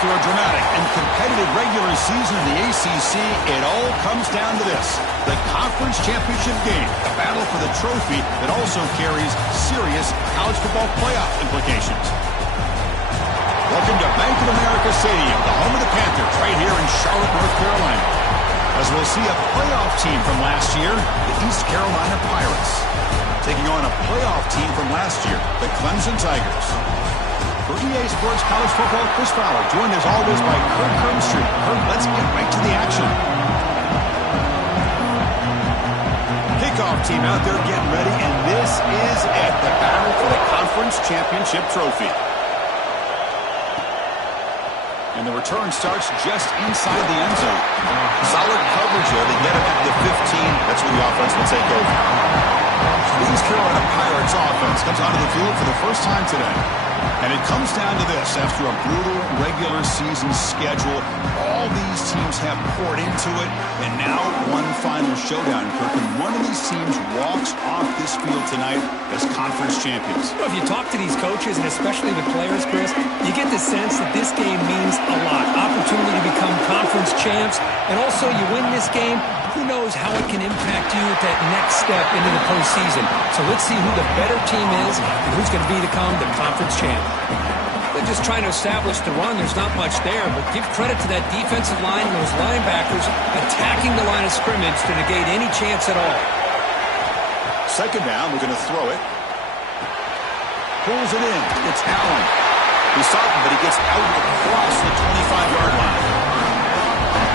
After a dramatic and competitive regular season in the ACC, it all comes down to this: the conference championship game, a battle for the trophy that also carries serious college football playoff implications. Welcome to Bank of America Stadium, the home of the Panthers, right here in Charlotte, North Carolina. As we'll see a playoff team from last year, the East Carolina Pirates, taking on a playoff team from last year, the Clemson Tigers. For EA Sports College Football, Chris Fowler, joined as always by Kirk Hermstreet. Kirk, let's get right to the action. Kickoff team out there getting ready, and this is it, the battle for the conference championship trophy. And the return starts just inside the end zone. Solid coverage here. They get it at the 15. That's where the offense will take over. The East Carolina Pirates offense comes onto the field for the first time today. And it comes down to this. After a brutal regular season schedule, all these teams have poured into it. And now one final showdown, Kirk. And one of these teams walks off this field tonight as conference champions. Well, if you talk to these coaches, and especially the players, Chris, you get the sense that this game means a lot. Opportunity to become conference champs. And also, you win this game, who knows how it can impact you at that next step into the postseason. So let's see who the better team is and who's going to become the conference champ. They're just trying to establish the run. There's not much there, but give credit to that defensive line and those linebackers attacking the line of scrimmage to negate any chance at all. Second down, we're going to throw it. Pulls it in. It's Allen. He's stopping, but he gets out across the 25-yard line.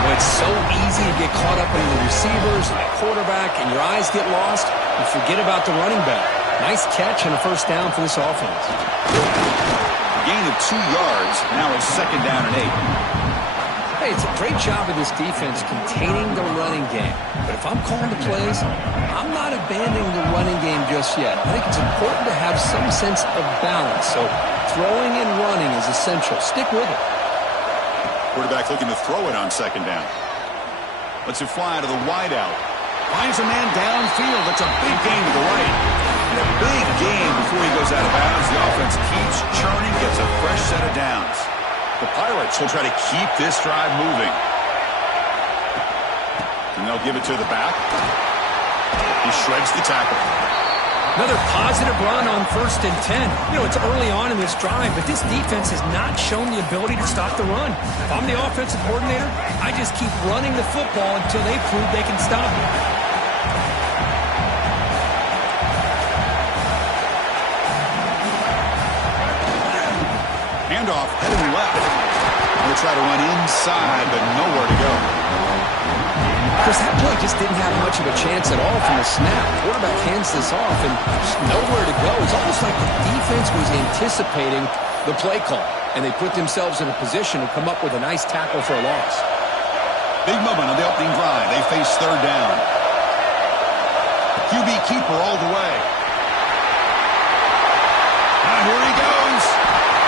Well, it's so easy to get caught up in the receivers and the quarterback, and your eyes get lost. You forget about the running back. Nice catch and a first down for this offense. Gain of 2 yards. Now it's second down and 8. Hey, it's a great job of this defense containing the running game. But if I'm calling the plays, I'm not abandoning the running game just yet. I think it's important to have some sense of balance. So throwing and running is essential. Stick with it. Quarterback looking to throw it on second down. Lets it fly to the wideout. Finds a man downfield. That's a big gain to the right. And a big gain before he goes out of bounds. The offense keeps churning, gets a fresh set of downs. The Pirates will try to keep this drive moving. And they'll give it to the back. He shreds the tackle. Another positive run on 1st and 10. You know, it's early on in this drive, but this defense has not shown the ability to stop the run. If I'm the offensive coordinator, I just keep running the football until they prove they can stop it. Handoff heading left. They'll try to run inside, but nowhere to go. Chris, that play just didn't have much of a chance at all from the snap. Quarterback hands this off, and there's nowhere to go. It's almost like the defense was anticipating the play call, and they put themselves in a position to come up with a nice tackle for a loss. Big moment on the opening drive. They face third down. QB keeper all the way. Now here he goes.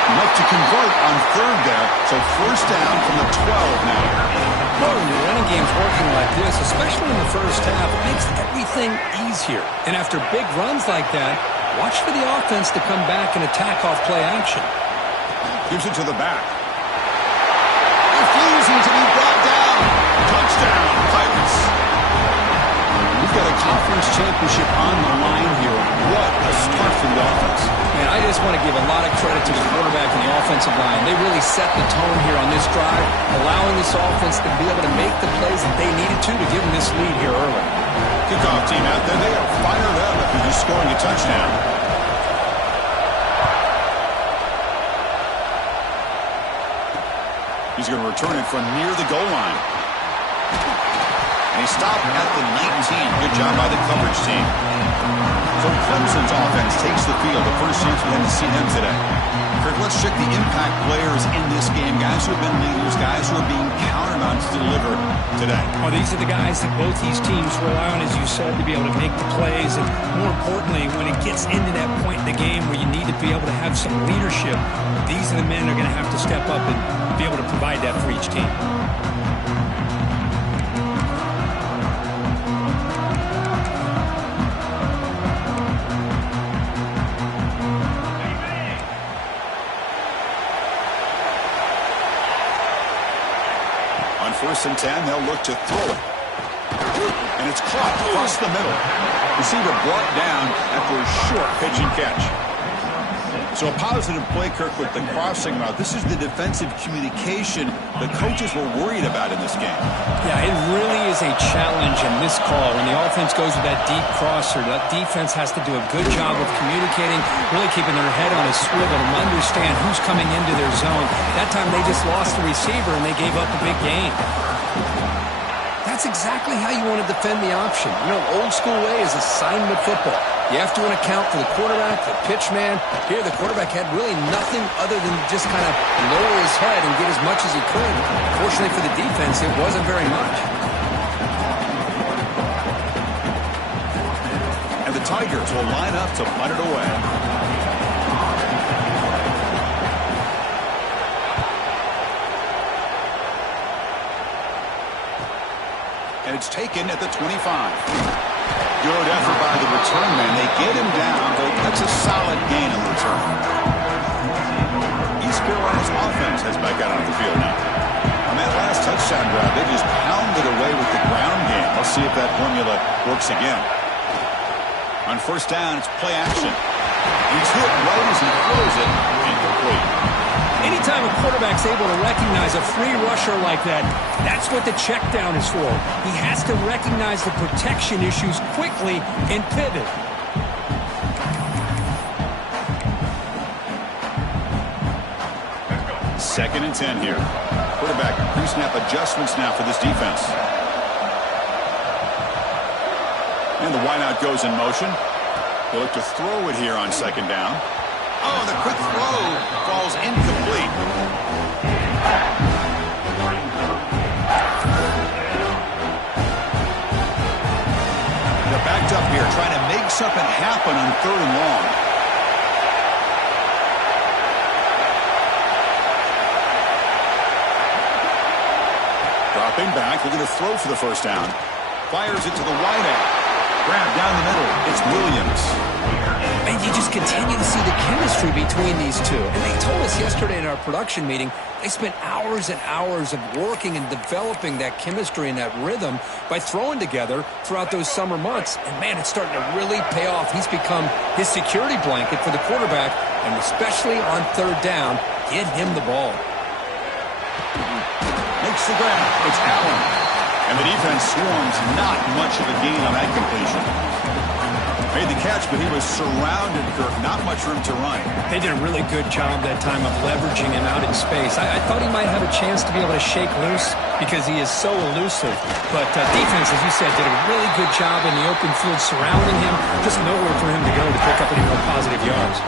Enough to convert on third there, so first down from the 12 now. Well, when your running game's working like this, especially in the first half, it makes everything easier. And after big runs like that, watch for the offense to come back and attack off play action. Gives it to the back. Refusing to be brought down. Touchdown, Pirates. We've got a conference championship on the line here. What a start from the offense. Man, I just want to give a lot of credit to the quarterback and the offensive line. They really set the tone here on this drive, allowing this offense to be able to make the plays that they needed to give them this lead here early. Kickoff team out there. They are fired up after just scoring a touchdown. He's going to return it from near the goal line. And he stopped at the 19. Good job by the coverage team. So Clemson's offense takes the field. The first chance we had to see them today. Kirk, let's check the impact players in this game. Guys who have been leaders, guys who are being counted on to deliver today. Oh, these are the guys that both these teams rely on, as you said, to be able to make the plays. And more importantly, when it gets into that point in the game where you need to be able to have some leadership, these are the men that are going to have to step up and be able to provide that for each team. On 1st and 10, they'll look to throw it. And it's caught across the middle. Receiver brought down after a short pitch and catch. So a positive play, Kirk, with the crossing route. This is the defensive communication the coaches were worried about in this game. Yeah, it really is a challenge in this call. When the offense goes with that deep crosser, that defense has to do a good job of communicating, really keeping their head on a swivel and understand who's coming into their zone. That time they just lost the receiver and they gave up a big gain. That's exactly how you want to defend the option. You know, old school way is assignment football. You have to account for the quarterback, the pitch man. Here, the quarterback had really nothing other than just kind of lower his head and get as much as he could. Fortunately for the defense, it wasn't very much. And the Tigers will line up to punt it away. And it's taken at the 25. Good effort by the return man. They get him down, but that's a solid gain on the return. East Carolina's offense has back out on the field now. On that last touchdown drive, they just pounded away with the ground game. Let's see if that formula works again. On 1st down, it's play action. He's hit right as he throws it, incomplete. Anytime a quarterback's able to recognize a free rusher like that, that's what the check down is for. He has to recognize the protection issues quickly and pivot. Second and 10 here. Quarterback pre-snap adjustments now for this defense. And the wideout goes in motion. They'll look to throw it here on 2nd down. Oh, the quick throw falls incomplete. They're backed up here, trying to make something happen on 3rd and long. Dropping back, looking to throw for the 1st down. Fires it to the wideout. Grab down the middle. It's Williams. And you just continue to see the chemistry between these two. And they told us yesterday in our production meeting, they spent hours and hours of working and developing that chemistry and that rhythm by throwing together throughout those summer months. And, man, it's starting to really pay off. He's become his security blanket for the quarterback, and especially on 3rd down, get him the ball. Makes the grab. It's Allen. And the defense swarms. Not much of a gain on that completion. Made the catch, but he was surrounded, Kirk. Not much room to run. They did a really good job that time of leveraging him out in space. I thought he might have a chance to be able to shake loose because he is so elusive. But defense, as you said, did a really good job in the open field surrounding him. Just nowhere for him to go to pick up any more positive yards.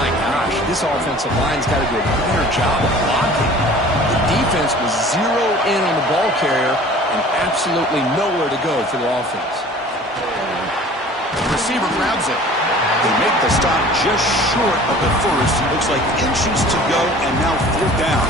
My gosh, this offensive line's got to do a better job of blocking. The defense was zero in on the ball carrier and absolutely nowhere to go for the offense. Receiver grabs it. They make the stop just short of the 1st. Looks like inches to go, and now 4th down.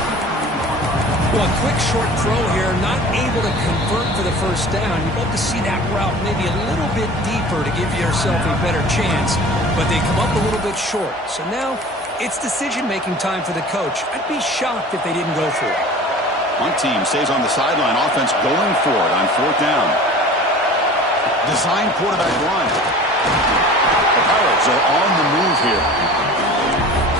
Well, a quick short throw here, not able to convert for the 1st down. You'd love to see that route maybe a little bit deeper to give yourself a better chance, but they come up a little bit short. So now it's decision-making time for the coach. I'd be shocked if they didn't go for it. One team stays on the sideline. Offense going for it on 4th down. Design quarterback run. The Pirates are on the move here.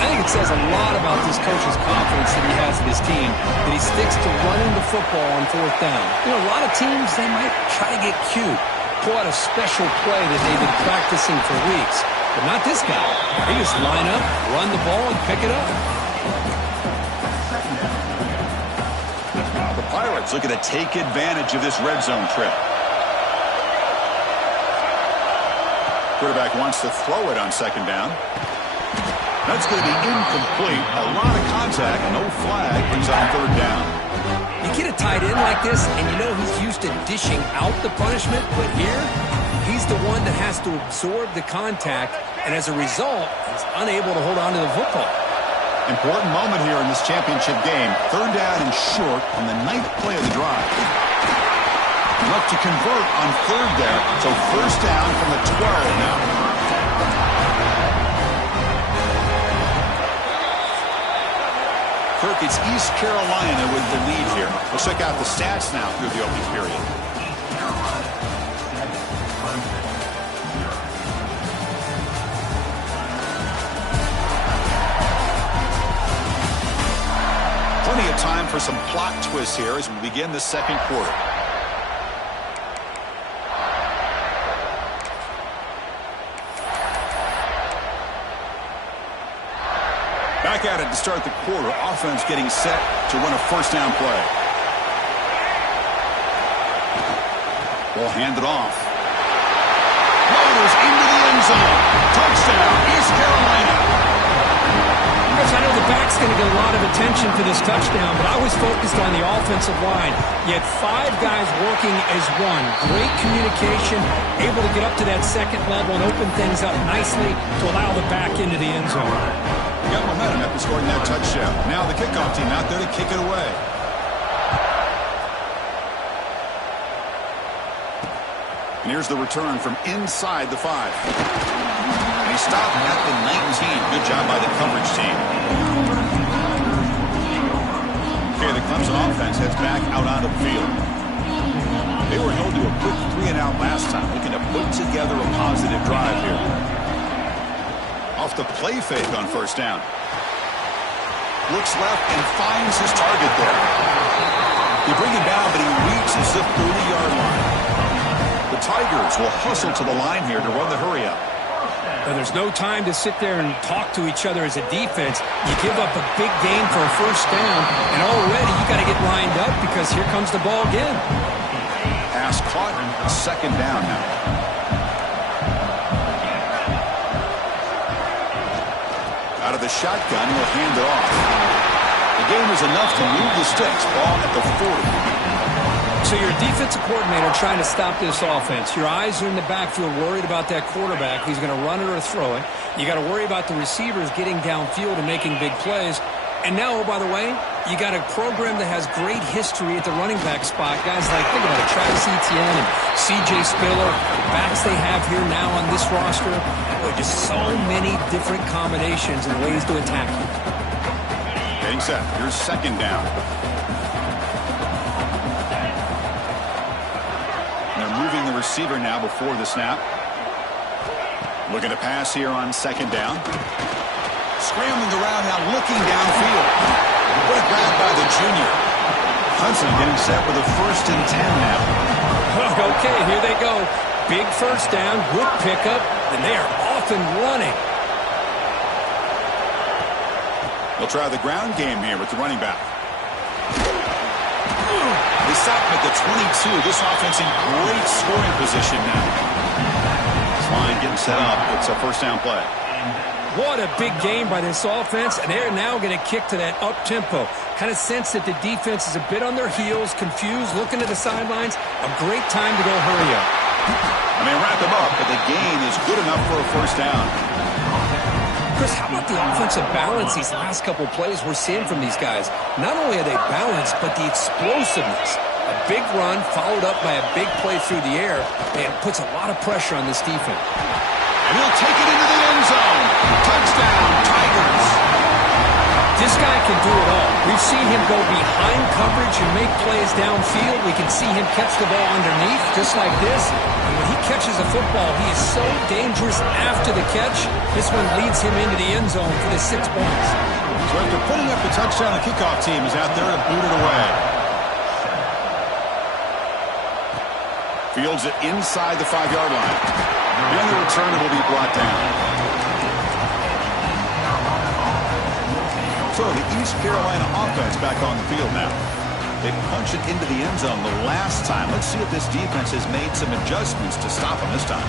I think it says a lot about this coach's confidence that he has in his team, that he sticks to running the football on 4th down. You know, a lot of teams, they might try to get cute, pull out a special play that they've been practicing for weeks. But not this guy. They just line up, run the ball, and pick it up. The Pirates looking to take advantage of this red zone trip. Quarterback wants to throw it on 2nd down. That's going to be incomplete. A lot of contact, no flag, brings up 3rd down. You get a tight end like this, and you know he's used to dishing out the punishment, but here, he's the one that has to absorb the contact, and as a result, he's unable to hold on to the football. Important moment here in this championship game. 3rd down and short on the 9th play of the drive. Enough to convert on 3rd there, so 1st down from the 12 now. Kirk, it's East Carolina with the lead here. Let's check out the stats now through the opening period. Plenty of time for some plot twists here as we begin the second quarter. Back at it to start the quarter. Offense getting set to run a first down play. Ball handed off. Loaders into the end zone. Touchdown, East Carolina. I know the back's going to get a lot of attention for this touchdown, but I was focused on the offensive line. You had 5 guys working as one. Great communication, able to get up to that second level and open things up nicely to allow the back into the end zone. Got momentum after scoring that touchdown. Now the kickoff team out there to kick it away. And here's the return from inside the 5. And he stopped at the 19. Good job by the coverage team. Okay, the Clemson offense heads back out onto the field. They were held to a quick 3-and-out last time, looking to put together a positive drive here. Off the play fake on first down. Looks left and finds his target there. They bring him down, but he reaches the 30-yard line. The Tigers will hustle to the line here to run the hurry-up. There's no time to sit there and talk to each other as a defense. You give up a big gain for a first down, and already you got to get lined up because here comes the ball again. Pass caught, second down now. Out of the shotgun, he'll hand it off. The game is enough to move the sticks. Ball at the 40. So you're a defensive coordinator trying to stop this offense. Your eyes are in the backfield worried about that quarterback. He's going to run it or throw it. You got to worry about the receivers getting downfield and making big plays. And now, oh, by the way, you got a program that has great history at the running back spot. Guys like, think about it, Travis Etienne and C.J. Spiller, the backs they have here now on this roster. Boy, just so many different combinations and ways to attack you. Getting set. Here's second down. They're moving the receiver now before the snap. Looking to pass here on second down. Scrambling around now, looking downfield. What a grab by the junior. Hudson getting set with a 1st and 10 now. Okay, here they go. Big first down, good pickup, and they are off and running. They'll try the ground game here with the running back. They stop him at the 22. This offense in great scoring position now. This line getting set up. It's a first down play. What a big game by this offense, and they're now going to kick to that up-tempo. Kind of sense that the defense is a bit on their heels, confused, looking to the sidelines. A great time to go hurry up. I mean, wrap them up, but the gain is good enough for a first down. Chris, how about the offensive balance these last couple plays we're seeing from these guys? Not only are they balanced, but the explosiveness. A big run followed up by a big play through the air, and puts a lot of pressure on this defense. And he'll take it into the end zone. Touchdown, Tigers. This guy can do it all. We've seen him go behind coverage and make plays downfield. We can see him catch the ball underneath, just like this. And when he catches a football, he is so dangerous after the catch. This one leads him into the end zone for the 6 points. So after putting up the touchdown, the kickoff team is out there to boot it away. Fields it inside the 5-yard line. And the return will be brought down. So the East Carolina offense back on the field now. They punch it into the end zone the last time. Let's see if this defense has made some adjustments to stop them this time.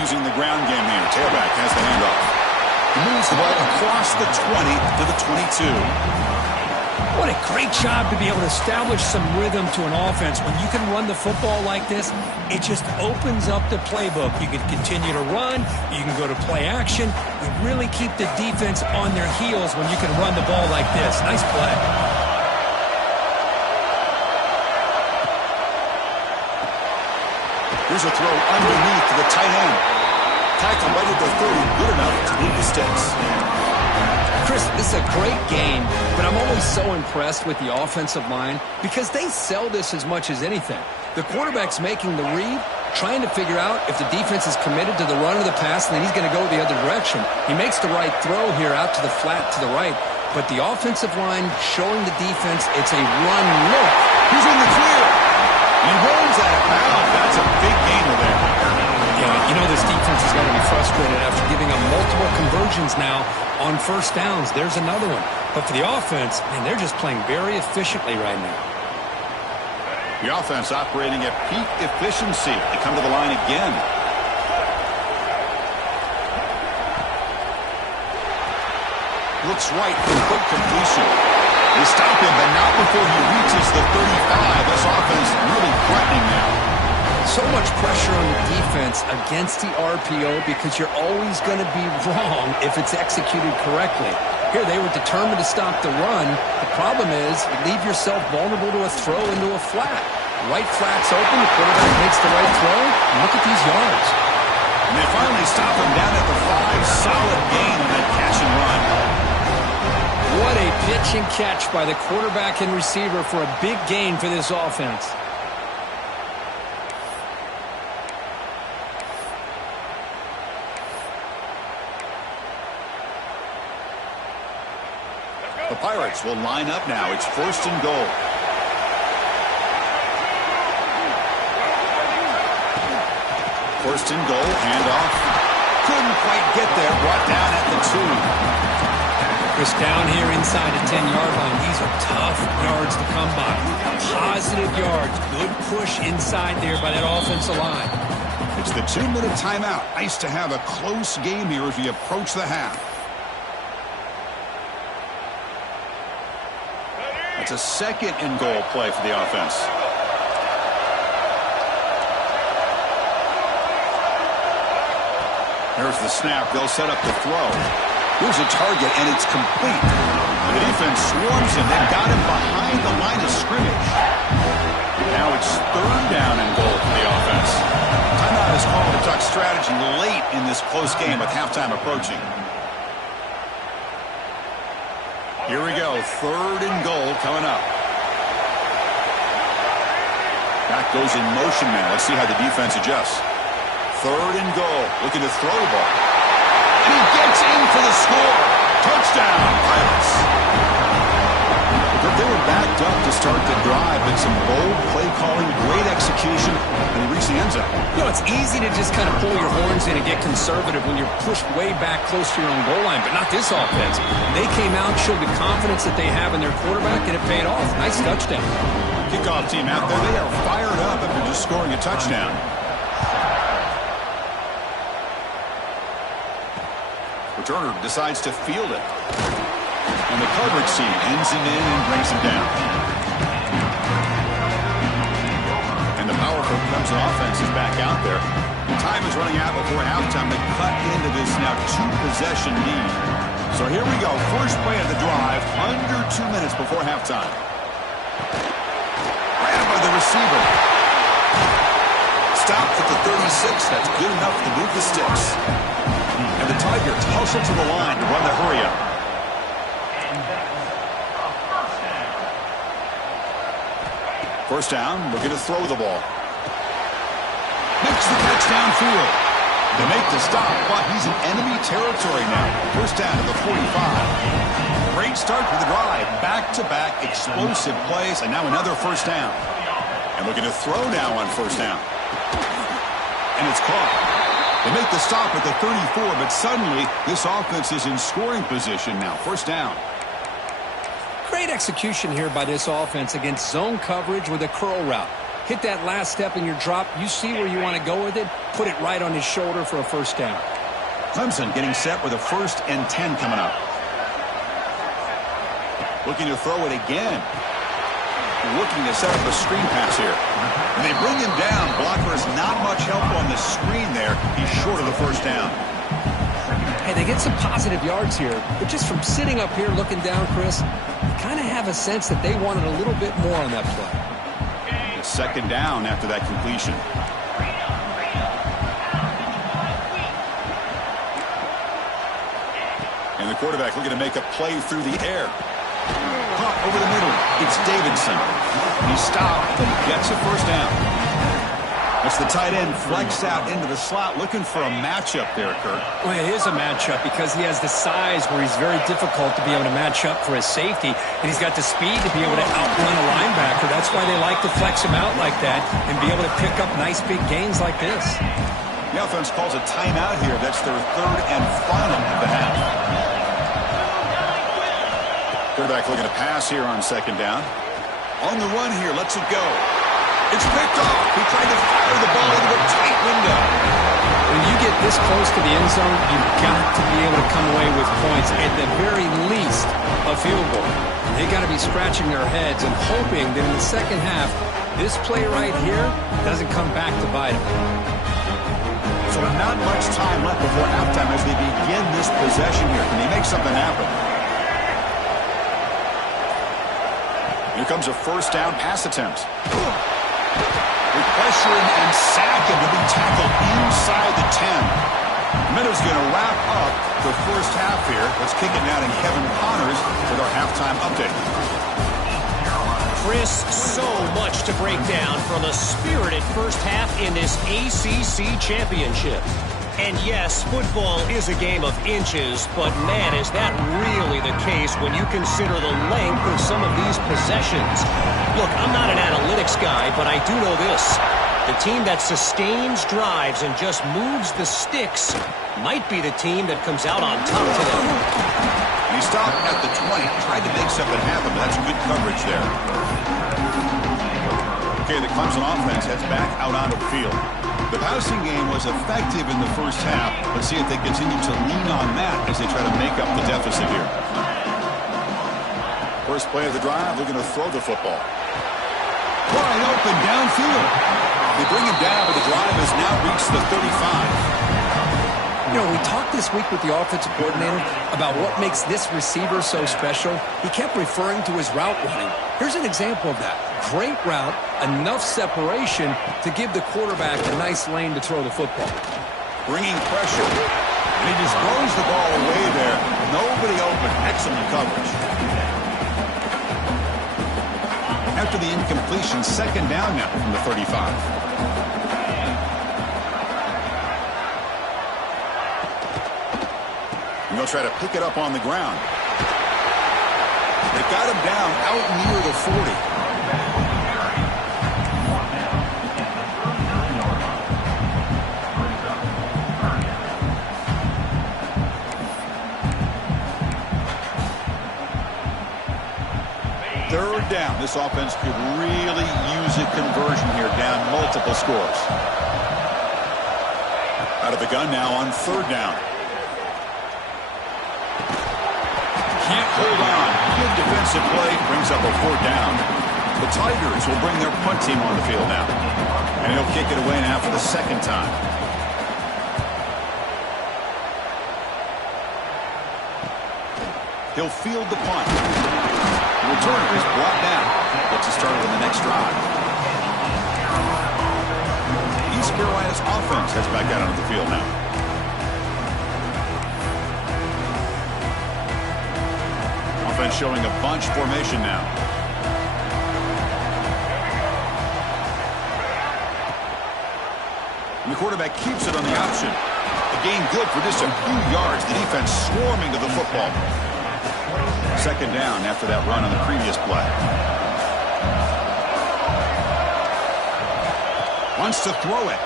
Using the ground game here. Tailback has the handoff. He moves the ball across the 20 to the 22. What a great job to be able to establish some rhythm to an offense. When you can run the football like this, it just opens up the playbook. You can continue to run. You can go to play action. You really keep the defense on their heels when you can run the ball like this. Nice play. Here's a throw underneath to the tight end. tackle right at the 30, good enough to move the sticks. Chris, this is a great game, but I'm always so impressed with the offensive line because they sell this as much as anything. The quarterback's making the read, trying to figure out if the defense is committed to the run or the pass, and then he's going to go the other direction. He makes the right throw here out to the flat to the right, but the offensive line showing the defense it's a run look. He's in the clear. He runs out of bounds. That's a big gainer there. Yeah, you know this defense is going to be frustrated after giving up multiple conversions now on first downs. There's another one. But for the offense, man, they're just playing very efficiently right now. The offense operating at peak efficiency. They come to the line again. Looks right for a quick completion. They stop him, but not before he reaches the 35. This offense really threatening now. So much pressure on the defense against the RPO because you're always going to be wrong if it's executed correctly. Here, they were determined to stop the run. The problem is you leave yourself vulnerable to a throw into a flat. Right flat's open, the quarterback makes the right throw, and look at these yards. And they finally stop him down at the 5. Solid gain on that catch and run. What a pitch and catch by the quarterback and receiver for a big gain for this offense. The Pirates will line up now. It's 1st and goal. First and goal, handoff. Couldn't quite get there. Brought down at the 2. Chris, down here inside the 10-yard line. These are tough yards to come by. Positive yards. Good push inside there by that offensive line. It's the 2-minute timeout. Nice to have a close game here as we approach the half. That's a 2nd and goal play for the offense. There's the snap. They'll set up the throw. Here's a target, and it's complete. And the defense swarms him. They've got him behind the line of scrimmage. Now it's 3rd down and goal for the offense. Timeout is called to talk strategy late in this close game with halftime approaching. Here we go. 3rd and goal coming up. Back goes in motion now. Let's see how the defense adjusts. 3rd and goal. Looking to throw the ball. And he gets in for the score. Touchdown, Pirates. They were backed up to start the drive, but some bold play calling, great execution, and he reached the end zone. You know, it's easy to just kind of pull your horns in and get conservative when you're pushed way back close to your own goal line, but not this offense. They came out, showed the confidence that they have in their quarterback, and it paid off. Nice touchdown. Kickoff team out there. They are fired up after just scoring a touchdown. Returner decides to field it. And the coverage team ends him in and brings him down. And the powerful Clemson offense is back out there. Time is running out before halftime. They cut into this now 2-possession lead. So here we go. First play of the drive, under 2 minutes before halftime. Grabbed by the receiver. Stopped at the 36. That's good enough to move the sticks. And the Tigers hustle to the line to run the hurry-up. First down, we're going to throw the ball. Makes the catch downfield. They make the stop, but he's in enemy territory now. First down to the 45. Great start to the drive. Back-to-back explosive plays, and now another first down. And looking to throw now on first down. And it's caught. They make the stop at the 34, but suddenly this offense is in scoring position now. First down. Great execution here by this offense against zone coverage with a curl route. Hit that last step in your drop. You see where you want to go with it. Put it right on his shoulder for a first down. Clemson getting set with a 1st and 10 coming up. Looking to throw it again. Looking to set up a screen pass here. And they bring him down. Blockers not much help on the screen there. He's short of the first down. Hey, they get some positive yards here, but just from sitting up here looking down, Chris, you kind of have a sense that they wanted a little bit more on that play. It's 2nd down after that completion. And the quarterback looking to make a play through the air. Caught over the middle. It's Davidson. He stopped, but he gets a first down. It's the tight end flexed out into the slot, looking for a matchup there, Kurt. Well, it is a matchup because he has the size where he's very difficult to be able to match up for his safety, and he's got the speed to be able to outrun a linebacker. That's why they like to flex him out like that and be able to pick up nice big gains like this. The offense calls a timeout here. That's their third and final of the half. Quarterback looking to pass here on second down. On the run here, lets it go. It's picked off. He tried to fire the ball into a tight window. When you get this close to the end zone, you've got to be able to come away with points, at the very least, a field goal. They got to be scratching their heads and hoping that in the second half, this play right here doesn't come back to bite them. So not much time left before halftime as they begin this possession here. Can they make something happen? Here comes a first down pass attempt. They pressure him and sack him to be tackled inside the 10. Minnows going to wrap up the first half here. Let's kick it now to Kevin Connors with our halftime update. Chris, so much to break down from a spirited first half in this ACC Championship. And yes, football is a game of inches, but man, is that really the case when you consider the length of some of these possessions. Look, I'm not an analytics guy, but I do know this. The team that sustains drives and just moves the sticks might be the team that comes out on top today. He stopped at the 20, tried to make something happen, but that's good coverage there. Okay, the Clemson offense heads back out onto the field. The passing game was effective in the first half. Let's see if they continue to lean on that as they try to make up the deficit here. First play of the drive, they're going to throw the football. Wide open downfield. They bring him down, but the drive has now reached the 35. You know, we talked this week with the offensive coordinator about what makes this receiver so special. He kept referring to his route running. Here's an example of that. Great route, enough separation to give the quarterback a nice lane to throw the football. Bringing pressure. And he just throws the ball away there. Nobody open. Excellent coverage. After the incompletion, second down now from the 35. And they'll try to pick it up on the ground. They've got him down out near the 40. Third down. This offense could really use a conversion here, down multiple scores. Out of the gun now on third down. Can't hold on. Good defensive play. Brings up a fourth down. The Tigers will bring their punt team on the field now. And he'll kick it away now for the second time. He'll field the punt. The returner is brought down. Gets us started on the next drive. East Carolina's offense heads back out onto the field now. Offense showing a bunch formation now. And the quarterback keeps it on the option. A gain good for just a few yards. The defense swarming to the football. Second down after that run on the previous play. Wants to throw it.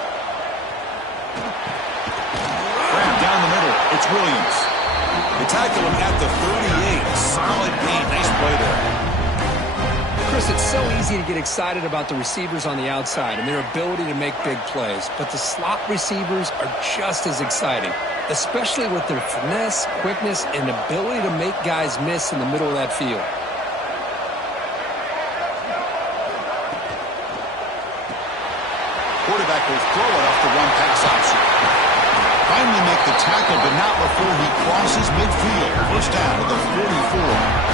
Grab down the middle. It's Williams. They tackle him at the 38. Solid gain. Nice play there. Chris, it's so easy to get excited about the receivers on the outside and their ability to make big plays, but the slot receivers are just as exciting, especially with their finesse, quickness, and ability to make guys miss in the middle of that field. Quarterback will throw it off the run-pass option. Finally make the tackle, but not before he crosses midfield. First down to the 44.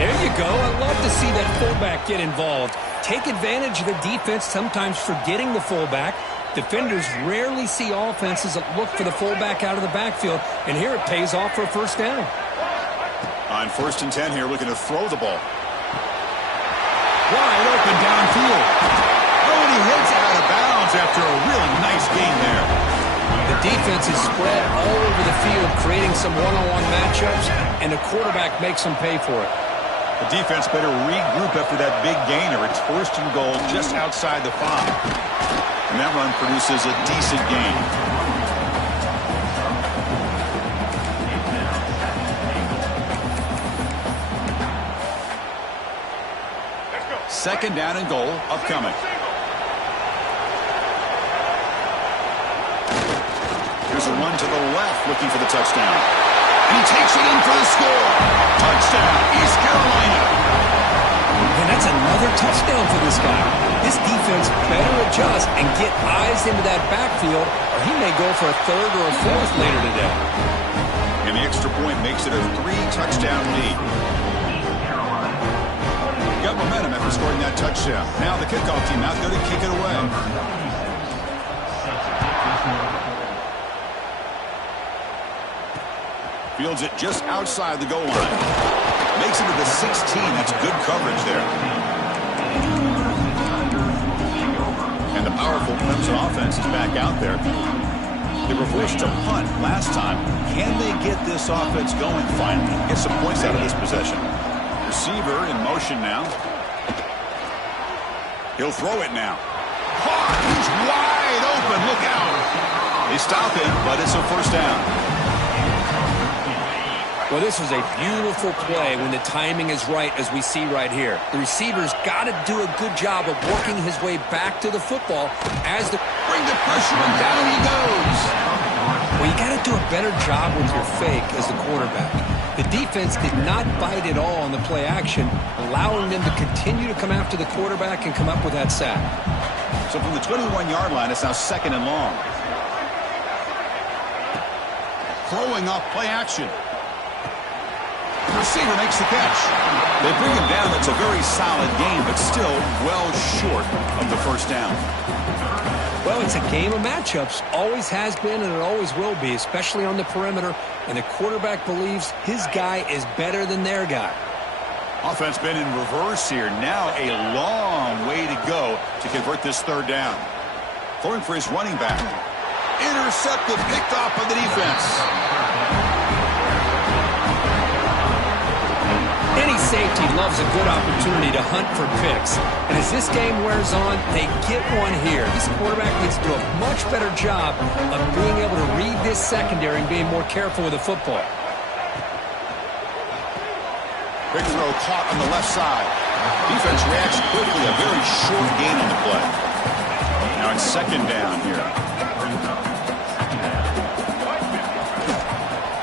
There you go. I love to see that fullback get involved. Take advantage of the defense, sometimes forgetting the fullback. Defenders rarely see offenses that look for the fullback out of the backfield, and here it pays off for a first down. On 1st and 10 here, looking to throw the ball. Wide open downfield. Oh, and he hits out of bounds after a really nice gain there. The defense is spread all over the field, creating some one-on-one matchups, and the quarterback makes them pay for it. The defense better regroup after that big gainer. It's 1st and goal just outside the 5. And that run produces a decent gain. Second down and goal upcoming. Here's a run to the left looking for the touchdown. And he takes it in for the score. Touchdown, East Carolina. And that's another touchdown for this guy. This defense better adjust and get eyes into that backfield, or he may go for a 3rd or a 4th later today. And the extra point makes it a 3-touchdown lead. Got momentum after scoring that touchdown. Now the kickoff team out there to kick it away. Fields it just outside the goal line. Makes it to the 16. That's good coverage there. And the powerful Clemson offense is back out there. They were forced to punt last time. Can they get this offense going finally? Get some points out of this possession. Receiver in motion now. He'll throw it now. Caught! He's wide open. Look out. They stop him, but it's a 1st down. Well, this was a beautiful play when the timing is right, as we see right here. The receiver's got to do a good job of working his way back to the football as the... Bring the pressure and down he goes. Well, you got to do a better job with your fake as the quarterback. The defense did not bite at all on the play action, allowing them to continue to come after the quarterback and come up with that sack. So from the 21-yard line, it's now 2nd and long. Throwing off play action. The receiver makes the catch. They bring him down. It's a very solid game, but still well short of the 1st down. Well, it's a game of matchups. Always has been, and it always will be, especially on the perimeter. And the quarterback believes his guy is better than their guy. Offense been in reverse here. Now a long way to go to convert this 3rd down. Throwing for his running back. Intercepted, picked off by the defense. Any safety loves a good opportunity to hunt for picks. And as this game wears on, they get one here. This quarterback needs to do a much better job of being able to read this secondary and being more careful with the football. Big throw caught on the left side. Defense reacts quickly. A very short gain on the play. Now it's 2nd down here.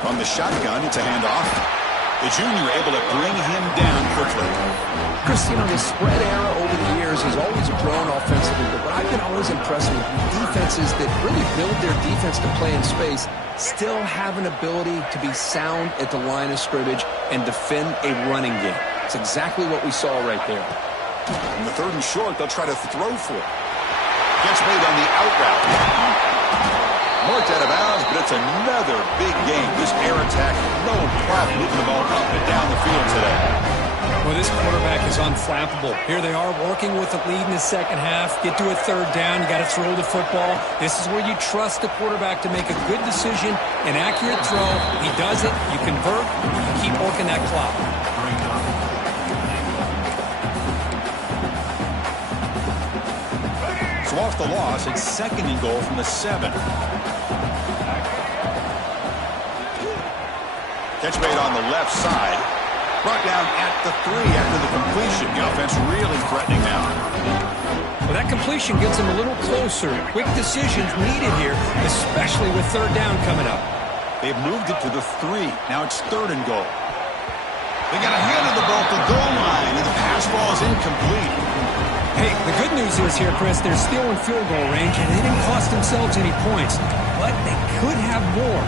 From the shotgun, it's a handoff. The junior able to bring him down quickly. Chris, you know, the spread era over the years has always grown offensively, but what I've been always impressed with defenses that really build their defense to play in space still have an ability to be sound at the line of scrimmage and defend a running game. It's exactly what we saw right there. In the 3rd and short, they'll try to throw for it. Gets made on the out route. Marked out of bounds, but it's another big game. This air attack, no problem moving the ball up and down the field today. Well, this quarterback is unflappable. Here they are working with the lead in the 2nd half. Get to a 3rd down. You got to throw the football. This is where you trust the quarterback to make a good decision, an accurate throw. He does it. You convert. You keep working that clock. So off the loss, it's 2nd and goal from the 7. Catch made on the left side. Brought down at the 3 after the completion. The offense really threatening now. Well, that completion gets them a little closer. Quick decisions needed here, especially with 3rd down coming up. They've moved it to the 3. Now it's 3rd and goal. They got a hand on the ball at the goal line, and the pass ball is incomplete. Hey, the good news is here, Chris, they're still in field goal range, and they didn't cost themselves any points. But they could have more.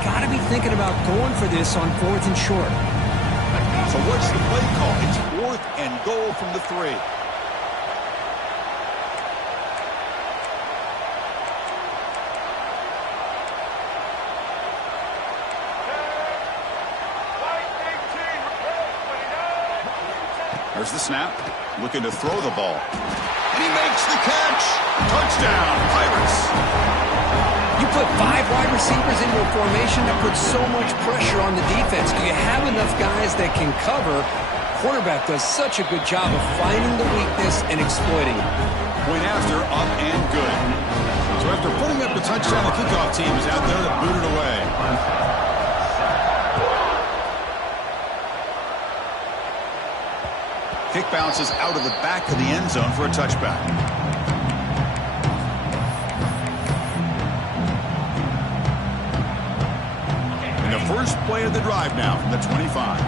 Got to be thinking about going for this on 4th and short. So what's the play call? It's 4th and goal from the 3. There's the snap. Looking to throw the ball. And he makes the catch. Touchdown, Pirates. You put 5 wide receivers into a formation that puts so much pressure on the defense. Do you have enough guys that can cover? Quarterback does such a good job of finding the weakness and exploiting it. Point after, up and good. So after putting up the touchdown, the kickoff team is out there to boot it away. Kick bounces out of the back of the end zone for a touchback. And the first play of the drive now from the 25.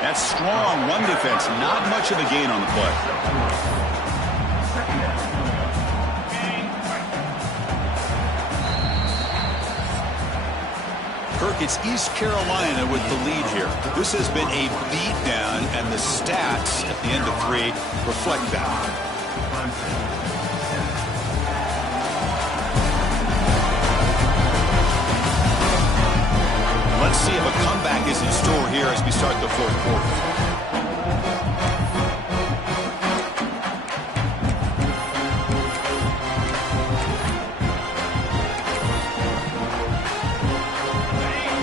That's strong run defense. Not much of a gain on the play. Kirk, it's East Carolina with the lead here. This has been a beatdown, and the stats at the end of 3 reflect that. Let's see if a comeback is in store here as we start the 4th quarter.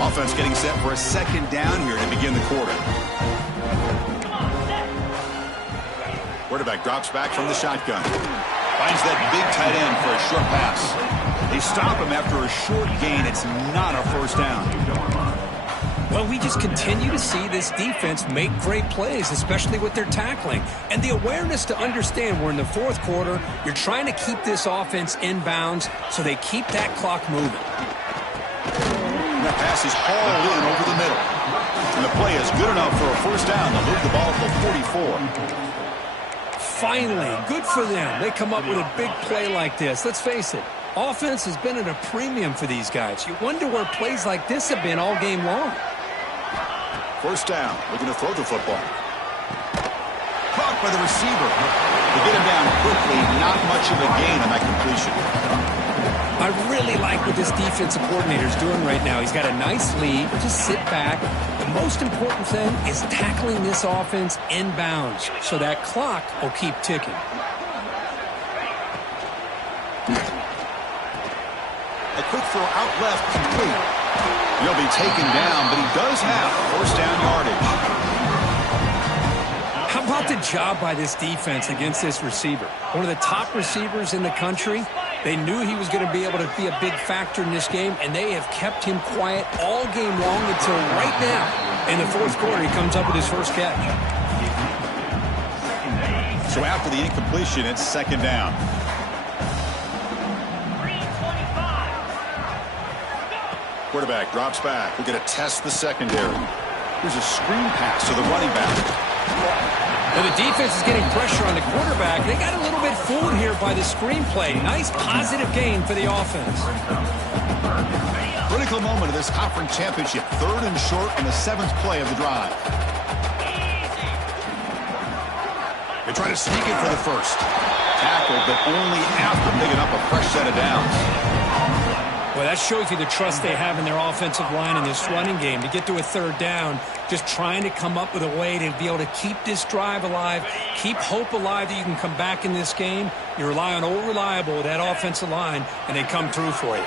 Offense getting set for a second down here to begin the quarter. Quarterback drops back from the shotgun. Finds that big tight end for a short pass. They stop him after a short gain. It's not a first down. Well, we just continue to see this defense make great plays, especially with their tackling. And the awareness to understand we're in the 4th quarter, you're trying to keep this offense in bounds so they keep that clock moving. That pass is hauled in over the middle. And the play is good enough for a first down to move the ball to the 44. Finally, good for them. They come up with a big play like this. Let's face it, offense has been at a premium for these guys. You wonder where plays like this have been all game long. First down, looking to throw the football. Caught by the receiver. To get him down quickly, not much of a gain on that completion. I really like what this defensive coordinator is doing right now. He's got a nice lead. Just sit back. The most important thing is tackling this offense in bounds so that clock will keep ticking. A quick throw out left, complete. He'll be taken down, but he does have first down yardage. How about the job by this defense against this receiver? One of the top receivers in the country. They knew he was going to be able to be a big factor in this game, and they have kept him quiet all game long until right now. In the 4th quarter, he comes up with his first catch. So after the incompletion, it's second down. Quarterback drops back. We're going to test the secondary. Here's a screen pass to the running back. Well, the defense is getting pressure on the quarterback. They got a little bit fooled here by the screenplay. Nice positive gain for the offense. Critical moment of this conference championship. 3rd and short on the 7th play of the drive. They try to sneak it for the first. Tackled, but only after picking up a fresh set of downs. Well, that shows you the trust they have in their offensive line in this running game. To get to a 3rd down, just trying to come up with a way to be able to keep this drive alive, keep hope alive that you can come back in this game. You rely on old reliable with that offensive line, and they come through for you.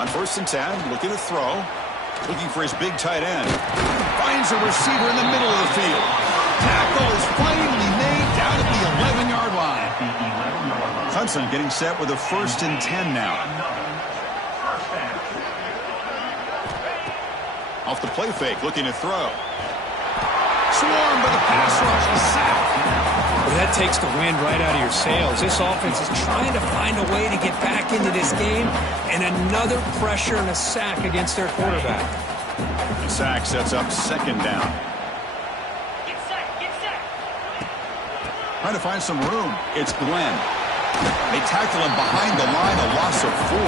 On 1st and 10, looking to throw. Looking for his big tight end. Finds a receiver in the middle of the field. Tackle is finally made down at the 11-yard line. Clemson getting set with a 1st and 10 now. Off the play fake, looking to throw. Swarmed by the pass rush, the sack. Well, that takes the wind right out of your sails. This offense is trying to find a way to get back into this game, and another pressure and a sack against their quarterback. The sack sets up second down. Trying to find some room. It's Glenn. They tackle him behind the line, a loss of 4.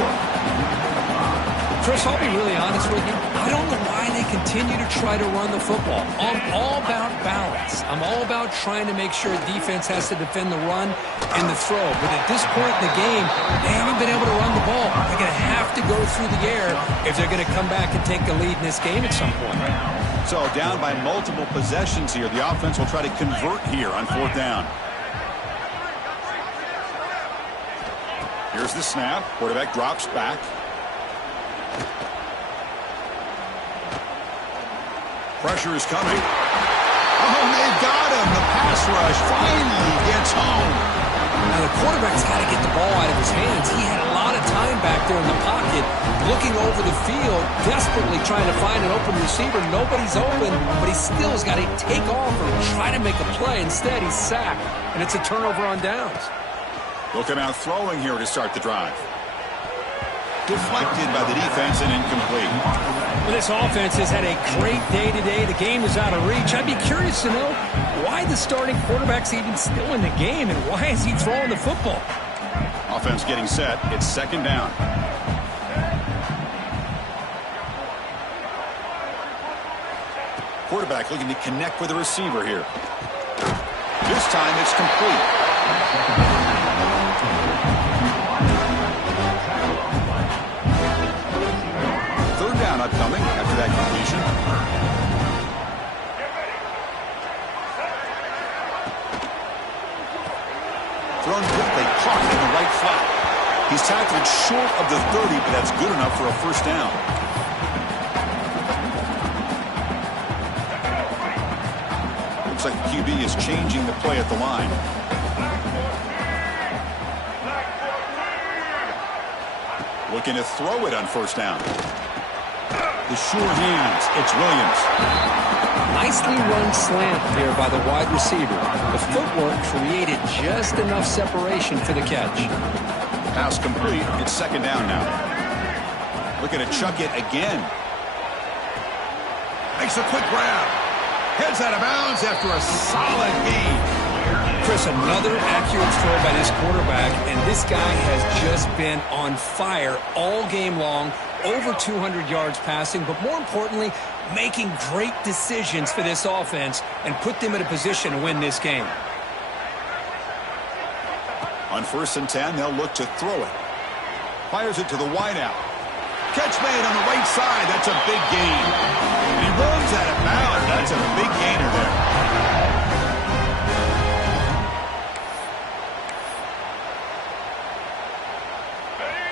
Chris, I'll be really honest with you. I don't know why they continue to try to run the football. I'm all about balance. I'm all about trying to make sure defense has to defend the run and the throw. But at this point in the game, they haven't been able to run the ball. They're going to have to go through the air if they're going to come back and take the lead in this game at some point. So down by multiple possessions here. The offense will try to convert here on 4th down. Here's the snap. Quarterback drops back. Pressure is coming. Oh, they've got him. The pass rush finally gets home. Now, the quarterback's got to get the ball out of his hands. He had a lot of time back there in the pocket, looking over the field, desperately trying to find an open receiver. Nobody's open, but he still has got to take off or try to make a play. Instead, he's sacked, and it's a turnover on downs. They'll come out throwing here to start the drive. Deflected by the defense and incomplete. Well, this offense has had a great day today. The game is out of reach. I'd be curious to know why the starting quarterback's even still in the game and why is he throwing the football? Offense getting set. It's 2nd down. Quarterback looking to connect with the receiver here. This time it's complete. 3rd down upcoming after that completion. Thrown quickly, caught in the right flat. He's tackled short of the 30, but that's good enough for a 1st down. Looks like the QB is changing the play at the line. Looking to throw it on 1st down. The sure hands. It's Williams. Nicely run slant there by the wide receiver. The footwork created just enough separation for the catch. Pass complete. It's 2nd down now. Looking to chuck it again. Makes a quick grab. Heads out of bounds after a solid gain. Chris, another accurate throw by this quarterback, and this guy has just been on fire all game long. Over 200 yards passing, but more importantly, making great decisions for this offense and put them in a position to win this game. On 1st and 10, they'll look to throw it. Fires it to the wideout. Catch made on the right side. That's a big gain. And he runs out of bounds. That's a big gainer there.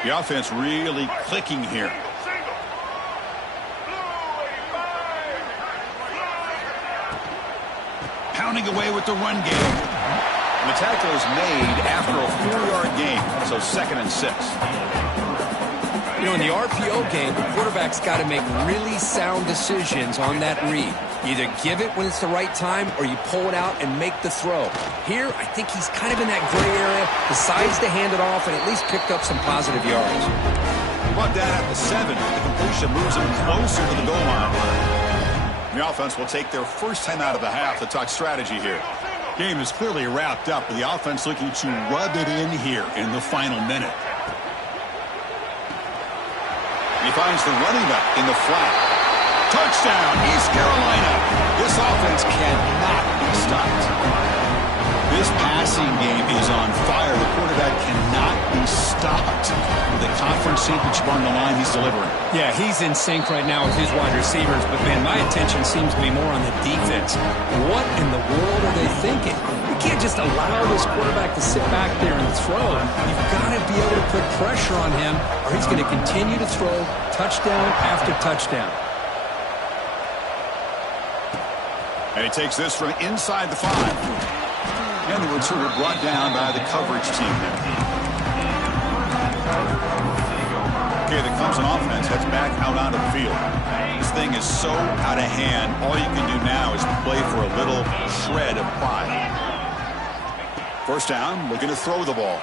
The offense really clicking here. Pounding away with the run game. And the tackle is made after a 4-yard gain, so 2nd and 6. You know, in the RPO game, the quarterback's got to make really sound decisions on that read. You either give it when it's the right time or you pull it out and make the throw. Here, I think he's kind of in that gray area, decides to hand it off and at least picked up some positive yards. Brought down at the 7. The completion moves him closer to the goal line. The offense will take their 1st time out of the half to talk strategy here. Game is clearly wrapped up, but the offense looking to rub it in here in the final minute. He finds the running back in the flat. Touchdown, East Carolina. This offense cannot be stopped. This passing game is on fire. The quarterback cannot be stopped. With the conference championship on the line, he's delivering. Yeah, he's in sync right now with his wide receivers, but, man, my attention seems to be more on the defense. What in the world are they thinking? You can't just allow this quarterback to sit back there and throw. You've got to be able to put pressure on him, or he's going to continue to throw touchdown after touchdown. And he takes this from inside the 5. And the returner brought down by the coverage team there. Okay, the Clemson offense heads back out onto the field. This thing is so out of hand, all you can do now is play for a little shred of pride. 1st down, looking to throw the ball.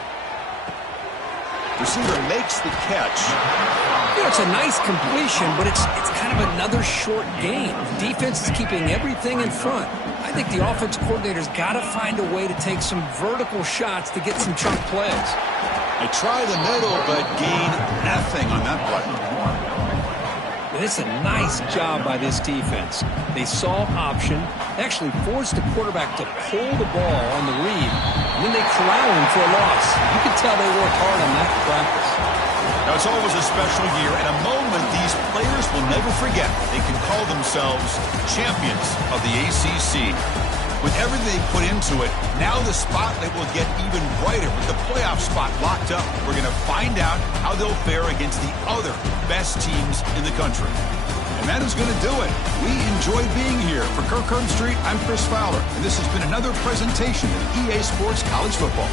Receiver makes the catch. You know, it's a nice completion, but it's kind of another short gain. The defense is keeping everything in front. I think the offense coordinator's got to find a way to take some vertical shots to get some chunk plays. They try the middle, but gain nothing on that play. And it's a nice job by this defense. They saw option, actually forced the quarterback to pull the ball on the read, and then they corral him for a loss. You can tell they worked hard on that in practice. Now, it's always a special year and a moment these players will never forget. They can call themselves champions of the ACC. With everything they put into it, now the spotlight will get even brighter. With the playoff spot locked up, we're going to find out how they'll fare against the other best teams in the country. And that is going to do it. We enjoy being here. For Kirk Street, I'm Chris Fowler, and this has been another presentation of EA Sports College Football.